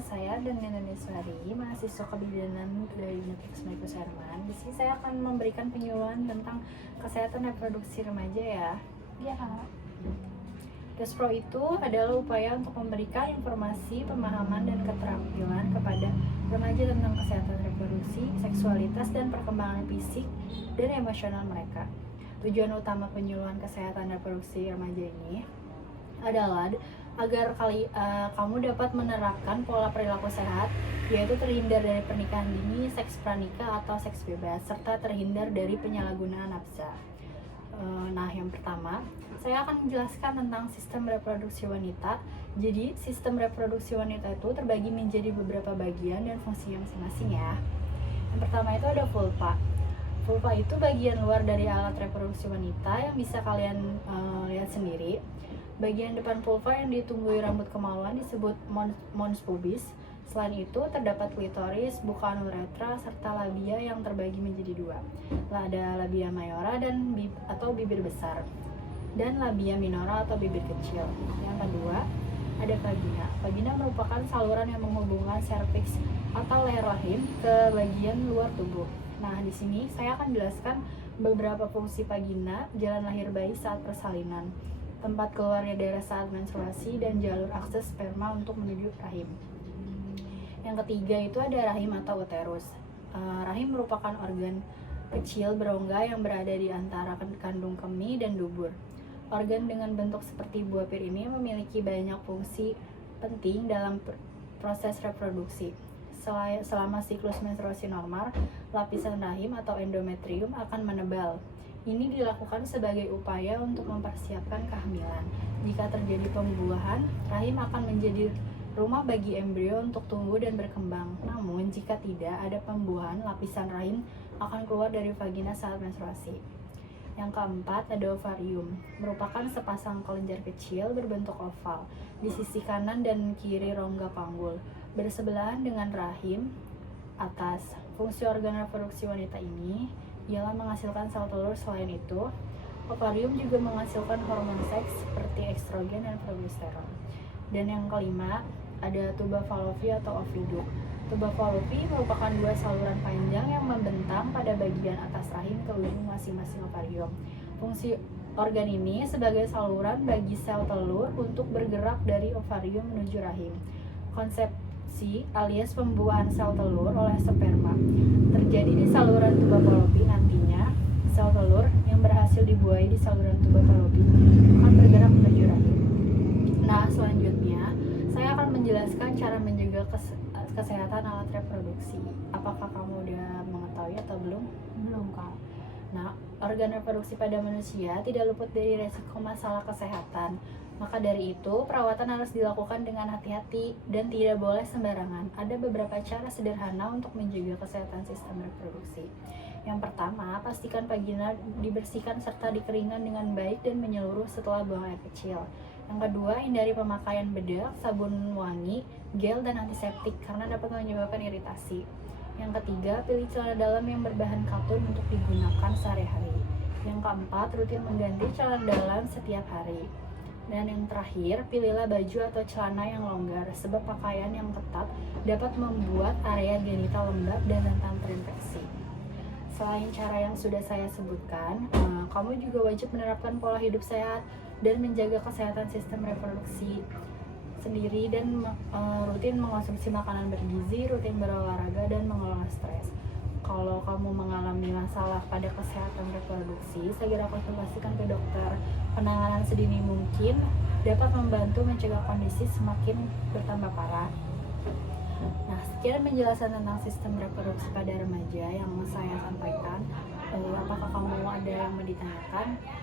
saya Daniel Niswari, mahasiswa kebidanan dari Universitas Maikus Herman. Di sini saya akan memberikan penyuluhan tentang kesehatan reproduksi remaja ya. Iya, Kak. Despro itu adalah upaya untuk memberikan informasi, pemahaman, dan keterampilan kepada remaja tentang kesehatan reproduksi, seksualitas, dan perkembangan fisik dan emosional mereka. Tujuan utama penyuluhan kesehatan reproduksi remaja ini adalah agar kamu dapat menerapkan pola perilaku sehat, yaitu terhindar dari pernikahan dini, seks pranikah atau seks bebas, serta terhindar dari penyalahgunaan nafsa. Nah, yang pertama, saya akan menjelaskan tentang sistem reproduksi wanita. Jadi, sistem reproduksi wanita itu terbagi menjadi beberapa bagian dan fungsinya masing-masing ya. Yang pertama itu ada vulva. Vulva itu bagian luar dari alat reproduksi wanita yang bisa kalian lihat sendiri. Bagian depan vulva yang ditunggui rambut kemaluan disebut mons pubis. Selain itu, terdapat klitoris, bukaan uretra, serta labia yang terbagi menjadi dua. Ada labia mayora atau bibir besar, dan labia minora atau bibir kecil. Yang kedua, ada vagina. Vagina merupakan saluran yang menghubungkan serviks atau leher rahim ke bagian luar tubuh. Nah, di sini saya akan jelaskan beberapa fungsi vagina, jalan lahir bayi saat persalinan, tempat keluarnya darah saat menstruasi, dan jalur akses sperma untuk menuju rahim. Yang ketiga itu ada rahim atau uterus. Rahim merupakan organ kecil berongga yang berada di antara kandung kemih dan dubur. Organ dengan bentuk seperti buah pir ini memiliki banyak fungsi penting dalam proses reproduksi. Selama siklus menstruasi normal, lapisan rahim atau endometrium akan menebal. Ini dilakukan sebagai upaya untuk mempersiapkan kehamilan. Jika terjadi pembuahan, rahim akan menjadi rumah bagi embrio untuk tumbuh dan berkembang. Namun, jika tidak ada pembuahan, lapisan rahim akan keluar dari vagina saat menstruasi. Yang keempat, ada ovarium. Merupakan sepasang kelenjar kecil berbentuk oval di sisi kanan dan kiri rongga panggul, bersebelahan dengan rahim atas. Fungsi organ reproduksi wanita ini ialah menghasilkan sel telur. Selain itu, ovarium juga menghasilkan hormon seks seperti estrogen dan progesteron. Dan yang kelima, ada tuba fallopi atau oviduk. Tuba fallopi merupakan dua saluran panjang yang membentang pada bagian atas rahim ke ujung masing-masing ovarium. Fungsi organ ini sebagai saluran bagi sel telur untuk bergerak dari ovarium menuju rahim. Konsepsi alias pembuahan sel telur oleh sperma terjadi di saluran tuba fallopi. Nantinya, sel telur yang berhasil dibuai di saluran tuba fallopi akan bergerak menuju rahim. Nah, selanjutnya saya akan menjelaskan cara menjaga kesehatan alat reproduksi. Apakah kamu udah mengetahui atau belum? Belum, Kak. Nah, organ reproduksi pada manusia tidak luput dari resiko masalah kesehatan. Maka dari itu, perawatan harus dilakukan dengan hati-hati dan tidak boleh sembarangan. Ada beberapa cara sederhana untuk menjaga kesehatan sistem reproduksi. Yang pertama, pastikan vagina dibersihkan serta dikeringkan dengan baik dan menyeluruh setelah buang air kecil. Yang kedua, hindari pemakaian bedak, sabun wangi, gel, dan antiseptik karena dapat menyebabkan iritasi. Yang ketiga, pilih celana dalam yang berbahan katun untuk digunakan sehari-hari. Yang keempat, rutin mengganti celana dalam setiap hari. Dan yang terakhir, pilihlah baju atau celana yang longgar, sebab pakaian yang ketat dapat membuat area genital lembab dan rentan terinfeksi. Selain cara yang sudah saya sebutkan, kamu juga wajib menerapkan pola hidup sehat dan menjaga kesehatan sistem reproduksi sendiri, dan rutin mengonsumsi makanan bergizi, rutin berolahraga, dan mengelola stres. Kalau kamu mengalami masalah pada kesehatan reproduksi, segera konsultasikan ke dokter. Penanganan sedini mungkin dapat membantu mencegah kondisi semakin bertambah parah. Nah, sekian penjelasan tentang sistem reproduksi pada remaja yang saya sampaikan. Apakah kamu ada yang mau ditanyakan?